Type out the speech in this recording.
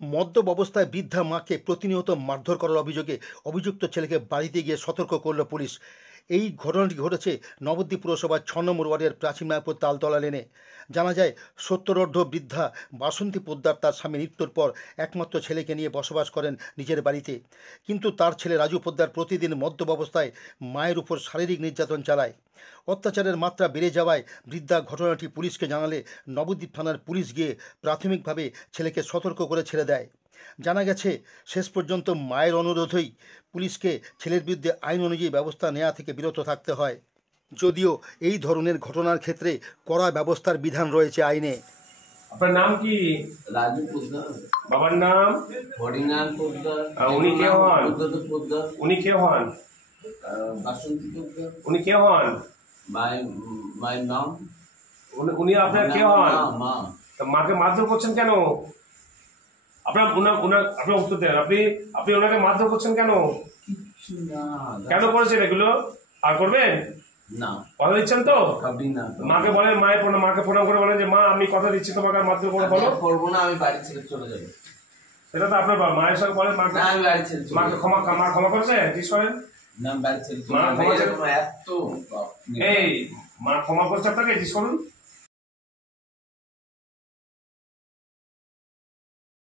মদ্যপ অবস্থায় বৃদ্ধা মাকে প্রতিনিয়ত মারধর করার অভিযোগে অভিযুক্ত ছেলেকে বাড়িতে গিয়ে সতর্ক করল পুলিশ। এই ঘটনাটি ঘটেছে নবদ্বীপ পুরসভার ৬ নম্বর ওয়ার্ডের প্রাচীন মায়াপুর তালতলা লেনে। জানা যায়, সত্তরোর্ধ্ব বৃদ্ধা বাসন্তী পোদ্দার তার স্বামী মৃত্যুর পর একমাত্র ছেলেকে নিয়ে বসবাস করেন নিজের বাড়িতে। কিন্তু তার ছেলে রাজু পোদ্দার প্রতিদিন মদ্যপ অবস্থায় মায়ের উপর শারীরিক নির্যাতন চালায়। অত্যাচারের মাত্রা বেড়ে যাওয়ায় বৃদ্ধা ঘটনাটি পুলিশকে জানালে নবদ্বীপ থানার পুলিশ গিয়ে প্রাথমিকভাবে ছেলেকে সতর্ক করে ছেড়ে দেয়। জানা গেছে, শেষ পর্যন্ত মায়ের অনুরোধেই পুলিশকে ছেলের বিরুদ্ধে আইন অনুযায়ী ব্যবস্থা নেওয়া থেকে বিরত থাকতে হয়। যদিও এই ধরনের ঘটনার ক্ষেত্রে কড়া ব্যবস্থার বিধান রয়েছে আইনে। আপনার নাম কি? রাজু পোদ্দার। বাবার নাম? হরিনারায়ণ পোদ্দার। উনি কে হন? বুদ্ধদেব পোদ্দার। উনি কে হন? বাসন্তী পোদ্দার। উনি কে হন? মায়ের নাম? উনি আপনার কে হন? মা। মাকে মারধর করছেন কেন? আপনার আপনার উত্তর দেন। আপনি ওনাকে মারধর করছেন কেন? কিচ্ছু না। কেন করেছেন এগুলো? আর করবেন না। কথা দিচ্ছেন তো? কবি না। মাকে বলেন, মাকে প্রণাম করে বলেন যে মা আমি কথা দিচ্ছি তোমাকে আর মারধর করে বলো। করবো না, আমি বাড়ি ছেড়ে চলে যাবো। সেটা তো আপনার মায়ের সঙ্গে বলেন। আমি বাড়ি ছেড়ে মাকে ক্ষমা করেছে? জিজ্ঞেস করেন। না, বাড়ি ছেড়ে মা ক্ষমা এত এই মা ক্ষমা করছে আপনাকে? জিজ্ঞেস করুন।